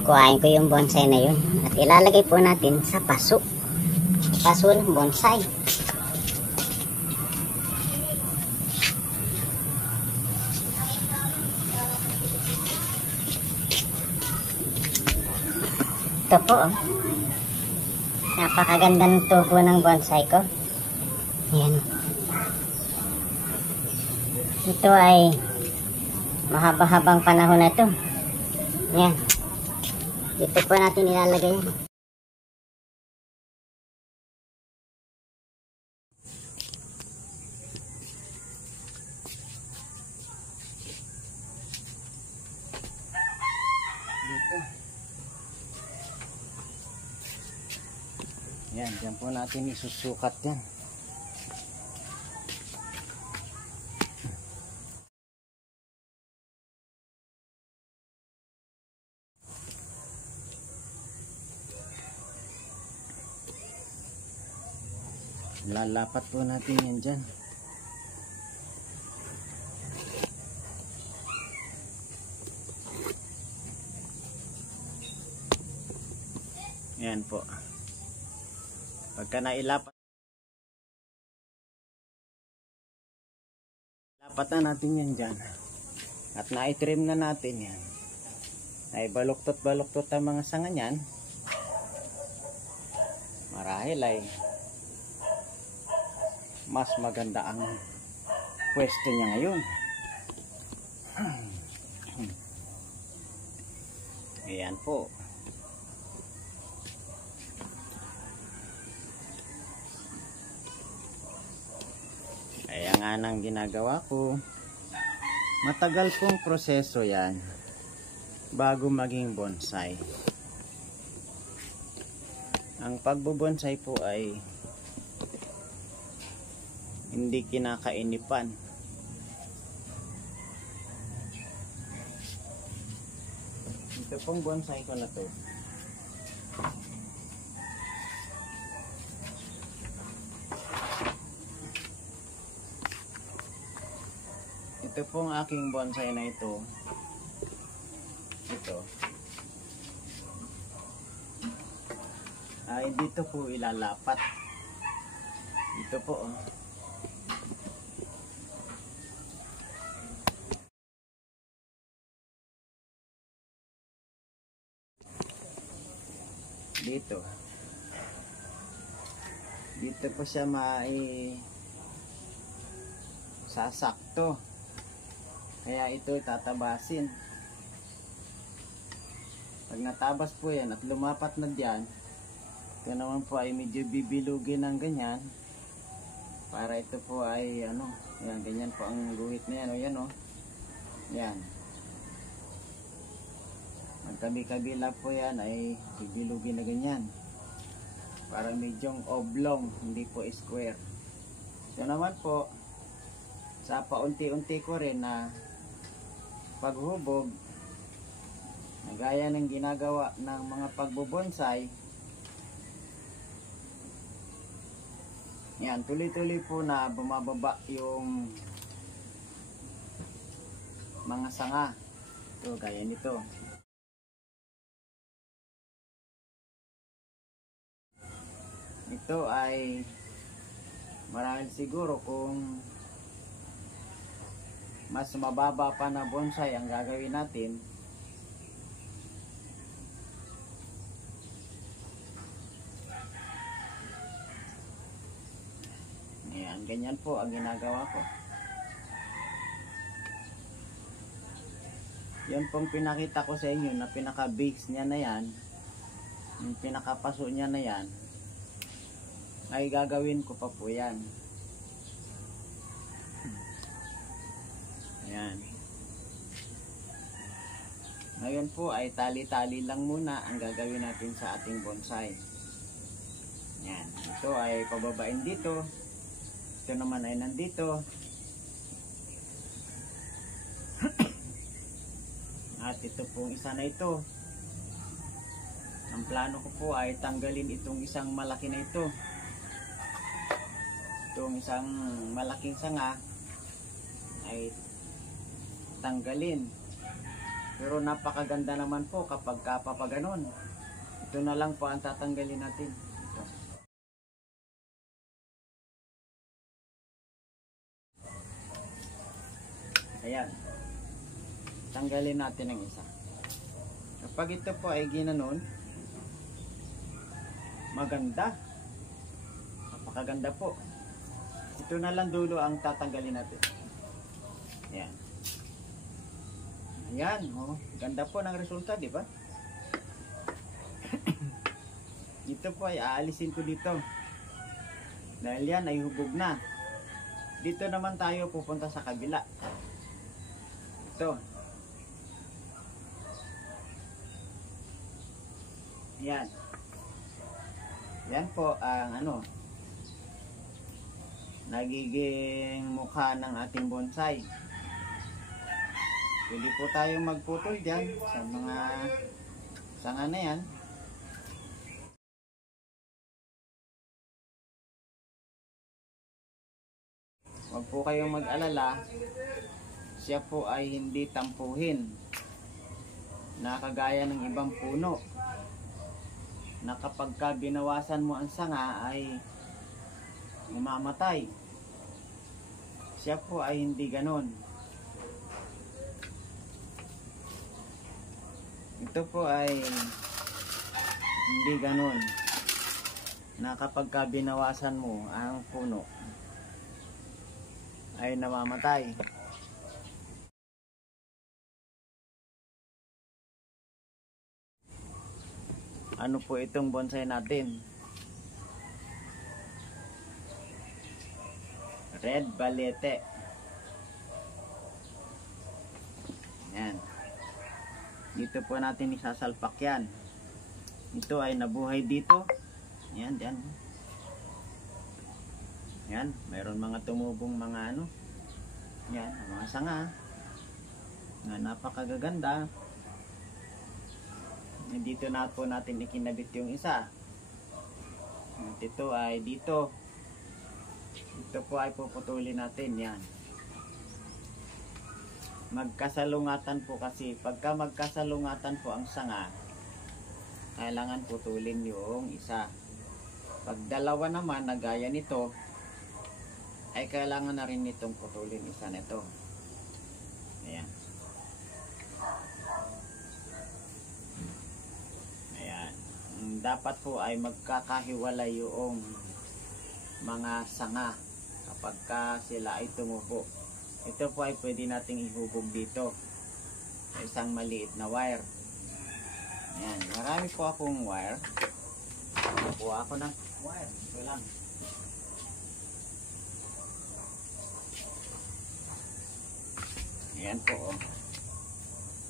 kuhain ko yung bonsai na yun. At ilalagay po natin sa paso. Paso ng bonsai. Ito po, oh. Napakaganda ng tubo ng bonsai ko. Ayan. Ito ay mahaba-habang panahon na ito. Ayan. Dito po natin ilalagay yan. Dito. Ayan, dyan po natin isusukat yan. Lalapat po natin yan dyan. Ayan po. Pagka nailapat, lapat na natin yan dyan. At naitrim na natin yan. Naibaluktot-baluktot ang mga sanga nyan. Marahil ay mas maganda ang pwesto niya ngayon. Ayan po. Kaya nga nang ginagawa ko, matagal pong proseso yan bago maging bonsai. Ang pagbobonsai po ay hindi kinakainipan. Ito pong bonsai ko na to. Ito pong aking bonsai na ito. Ito. Ay dito po ilalapat. Ito po oh. Dito po siya sasakto, kaya ito tatabasin. Pag natabas po yan at lumapat na dyan, ito naman po ay medyo bibilugin ng ganyan para ito po ay yan, ganyan po ang guhit na yan yan o, yan. Magkabi-kabila po yan ay bibilugin na ganyan para medyong oblong, hindi po square. Ito naman po sa paunti-unti ko rin na paghubog na gaya ng ginagawa ng mga pagbobonsai. Yan, tuloy-tuloy po na bumababa yung mga sanga. Ito, gaya nito. Ito ay marahil siguro kung mas mababa pa na bonsai ang gagawin natin, ayan, ganyan po ang ginagawa ko. Yan pong pinakita ko sa inyo na pinaka base niya na yan, yung pinakapaso niya na yan, ay gagawin ko pa po yan. Ayan. Ngayon po ay tali-tali lang muna ang gagawin natin sa ating bonsai. Ayan. Ito ay pababain dito. Ito naman ay nandito. At ito pong isa na ito. Ang plano ko po ay tanggalin itong isang malaki na ito. Itong isang malaking sanga ay tanggalin Pero napakaganda naman po kapag kapapaganon. Ito na lang po ang tatanggalin natin. Ito. Ayan. Tanggalin natin ang isa. Kapag ito po ay ginanon, maganda. Napakaganda po. Ito na lang dulo ang tatanggalin natin. Ayan. Ayan, oh, ganda po ng resulta, di ba? Ito po ay aalisin ko dito. Dahil yan ay hubog na. Dito naman tayo pupunta sa kabila. Ito. Yan. Yan po ang nagiging mukha ng ating bonsai. Pwede po tayong magputol dyan sa mga sanga na yan. Huwag po kayong mag-alala, siya po ay hindi tampuhin na kagaya ng ibang puno na kapag ka binawasan mo ang sanga ay mamamatay. Siya po ay hindi ganon. Ito po ay hindi ganon na kapag ka binawasan mo ang puno ay namamatay. Ano po itong bonsai natin? Red Balete. Yan. Dito po natin isasalpak yan. Ito ay nabuhay dito. Yan, yan. Yan, mayroon mga tumubong mga yan, mga sanga. Na napakagaganda. Dito na po natin ikinabit yung isa. At ito ay dito. Ito po ay puputulin natin yan. Magkasalungatan po kasi. Pagka magkasalungatan po ang sanga, kailangan putulin yung isa. Pag dalawa naman na gaya nito, ay kailangan na rin nitong putulin isa nito. Ayan. Ayan. Dapat po ay magkakahiwalay yung mga sanga kapag ka sila ay tumubo. Ito po ay pwede nating ihubog dito sa isang maliit na wire. Ayan. Marami po akong wire. Kuha ako ng wire. Ito lang. Ayan po, oh.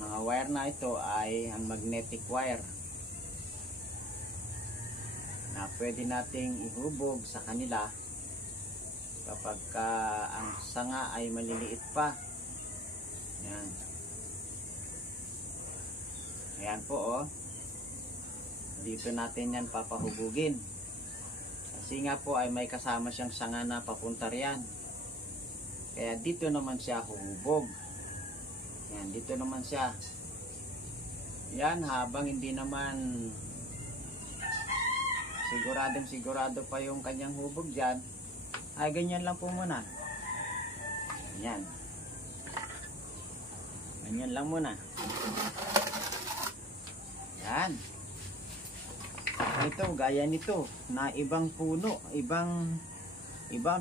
Mga wire na ito ay ang magnetic wire na pwede nating ihubog sa kanila kapag ang sanga ay maliliit pa. Ayan. Ayan po, oh. Dito natin yan papahubugin. Kasi nga po ay may kasama siyang sanga na papunta riyan. Kaya dito naman siya huhubog. Yan, dito naman siya. Yan, habang hindi naman sigurado pa yung kanyang hubog dyan, ay ganyan lang po muna. Yan. Ganyan lang muna. Yan. Ito, gaya nito, na ibang puno, ibang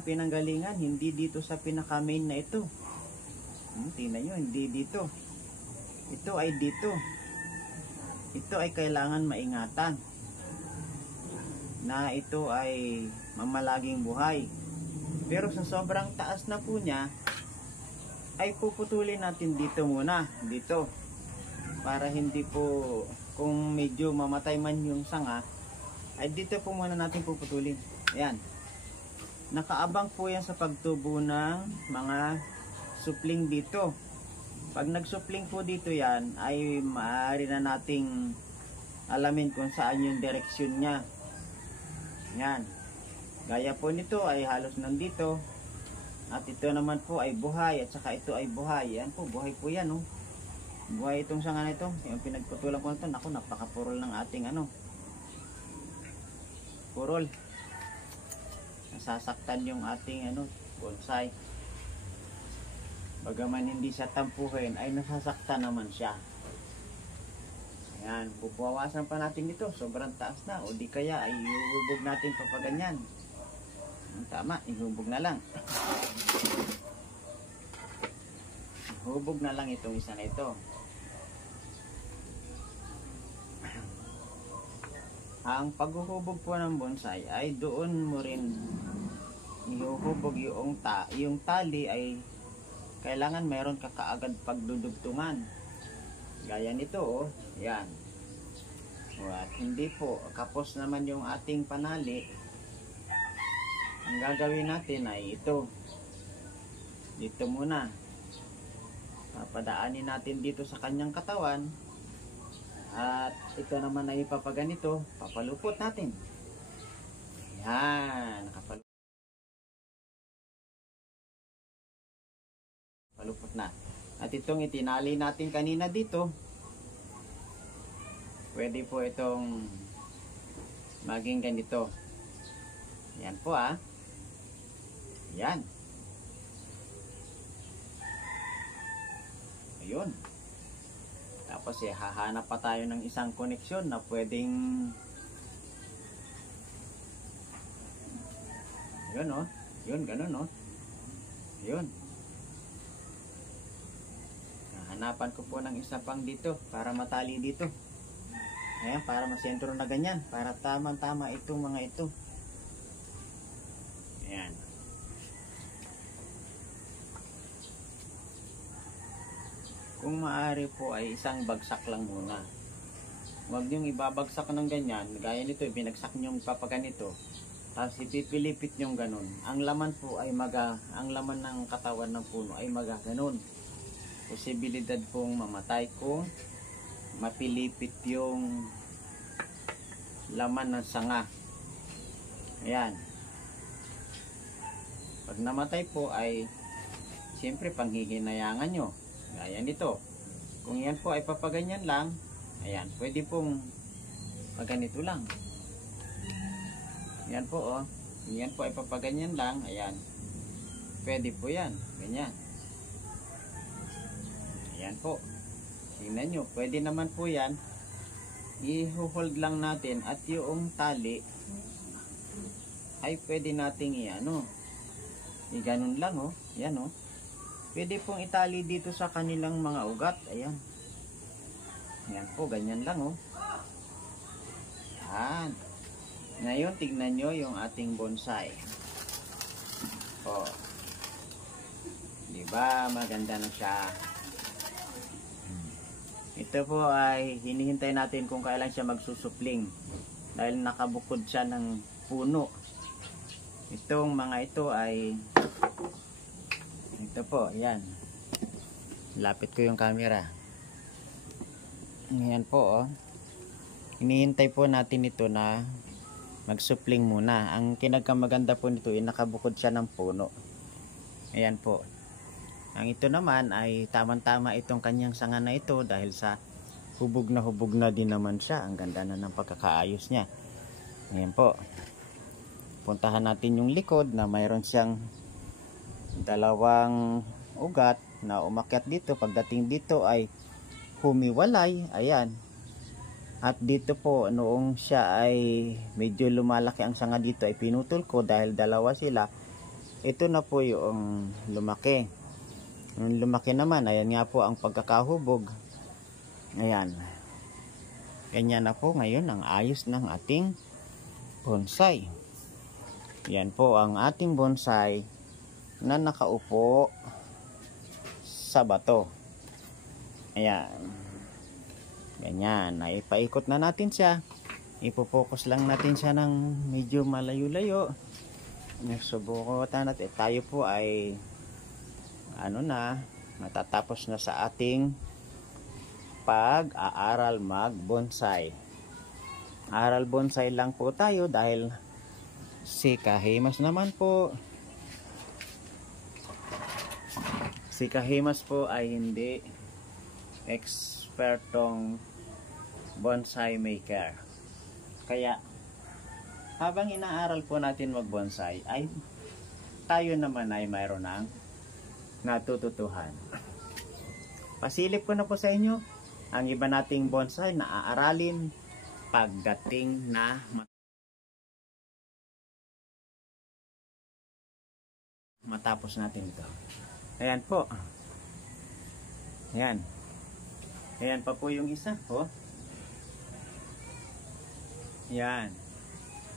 pinanggalingan, hindi dito sa pinaka main na ito. Tingnan nyo, hindi dito. Ito ay dito. Ito ay kailangan maingatan. Na ito ay mamalaging buhay. Pero sa sobrang taas na po niya, ay puputulin natin dito muna. Dito. Para hindi po, kung medyo mamatay man yung sanga, ay dito po muna natin puputulin. Ayan. Nakaabang po yan sa pagtubo ng mga supling dito. Pag nagsupling po dito yan, ay maaari na nating alamin kung saan yung direksyon niya. Yan. Gaya po nito ay halos nandito. At ito naman po ay buhay. At saka ito ay buhay. Yan po, buhay po yan. Oh. Buhay itong sanga na ito. Yung pinagputulan ko nito, naku, napakapurol ng ating purol. Nasasaktan yung ating bonsai. Bagaman hindi siya tampuhin, ay nasasaktan naman siya. Ayan, pupuwawasan pa natin ito. Sobrang taas na. O di kaya ay ihubog natin pa pa ganyan. Tama, ihubog na lang. Ihubog na lang itong isa na ito. Ang paghuhubog po ng bonsai ay doon mo rin ihuhubog yung tali ay kailangan meron ka kaagad pagdudugtungan. Gaya nito, oh. Yan. At hindi po, kapos naman yung ating panali. Ang gagawin natin ay ito. Dito muna. Papadaanin natin dito sa kanyang katawan. At ito naman ay ipapaganito, papalupot natin. Yan, palupot na. At itong itinali natin kanina dito, pwede po itong maging ganito. Yan po Yan. Ayun. Tapos hahanap pa tayo ng isang koneksyon na pwedeng yun yun, ganun yun. Hanapan ko po ng isa pang dito para matali dito. Ayan, para masentro na ganyan, para tamang-tama itong mga ito. Ayan. Kung maaari po ay isang bagsak lang muna. Huwag niyong ibabagsak ng ganyan. Gaya nito, binagsak niyong papaganito. Tapos ipipilipit niyong ganun. Ang laman po ay ang laman ng katawan ng puno ay ganun. Posibilidad pong mamatay kung mapilipit yung laman ng sanga. Ayan. Pag namatay po ay siyempre panghihinayangan nyo. Gaya nito. Kung yan po ay papaganyan lang, ayan, pwede pong paganito lang. Yan po kung yan po ay papaganyan lang, ayan, pwede po yan, ganyan. Ayan po. Tingnan nyo, pwede naman po yan. I-hold lang natin at yung tali ay pwede nating i-ganon lang yan pwede pong itali dito sa kanilang mga ugat. Ayan. Ayan po, ganyan lang Yan. Ngayon, tignan nyo yung ating bonsai. Diba, maganda na siya. Ito po ay hinihintay natin kung kailan siya magsusupling. Dahil nakabukod siya ng puno. Itong mga ito ay ito po, yan. Lapit ko yung camera. Ayan po hinihintay po natin ito na magsupling muna. Ang kinagkamaganda po nito ay nakabukod siya ng puno. Ayan po. Ang ito naman ay tamang-tama itong kanyang sanga na ito dahil sa hubog na din naman siya. Ang ganda na ng pagkakaayos niya. Ayan po. Puntahan natin yung likod na mayroon siyang dalawang ugat na umakyat dito. Pagdating dito ay humiwalay. Ayan. At dito po noong siya ay medyo lumalaki ang sanga dito ay pinutol ko dahil dalawa sila. Ito na po yung lumaki. Yung lumaki naman, ayan nga po ang pagkakahubog. Ayan. Ganyan na po ngayon ang ayos ng ating bonsai. Yan po ang ating bonsai na nakaupo sa bato. Ayan. Ganyan. Ipaikot na natin siya. Ipopokus lang natin siya ng medyo malayo-layo. Subukan natin. Tayo po ay matatapos na sa ating pag-aaral mag-bonsai. Aral bonsai lang po tayo dahil si Kahimas naman po. Si Kahimas po ay hindi ekspertong bonsai maker. Kaya habang inaaral po natin mag-bonsai ay tayo naman ay mayroon ng natututuhan. Pasilip ko na po sa inyo ang iba nating bonsai na aaralin pagdating na matapos natin ito. Ayan po. Ayan. Ayan pa po yung isa. Oh. Ayan.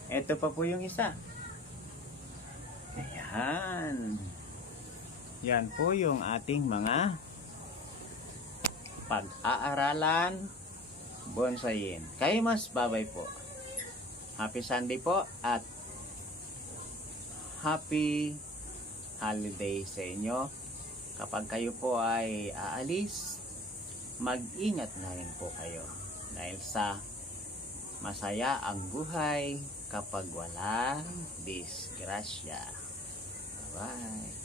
Ito pa po yung isa. Ayan. Yan po yung ating mga pag-aaralan bonsaiin. Kayo mas babay po. Happy Sunday po at happy holiday sa inyo. Kapag kayo po ay aalis, mag-ingat na rin po kayo. Dahil sa masaya ang buhay kapag walang disgrasya. Bye!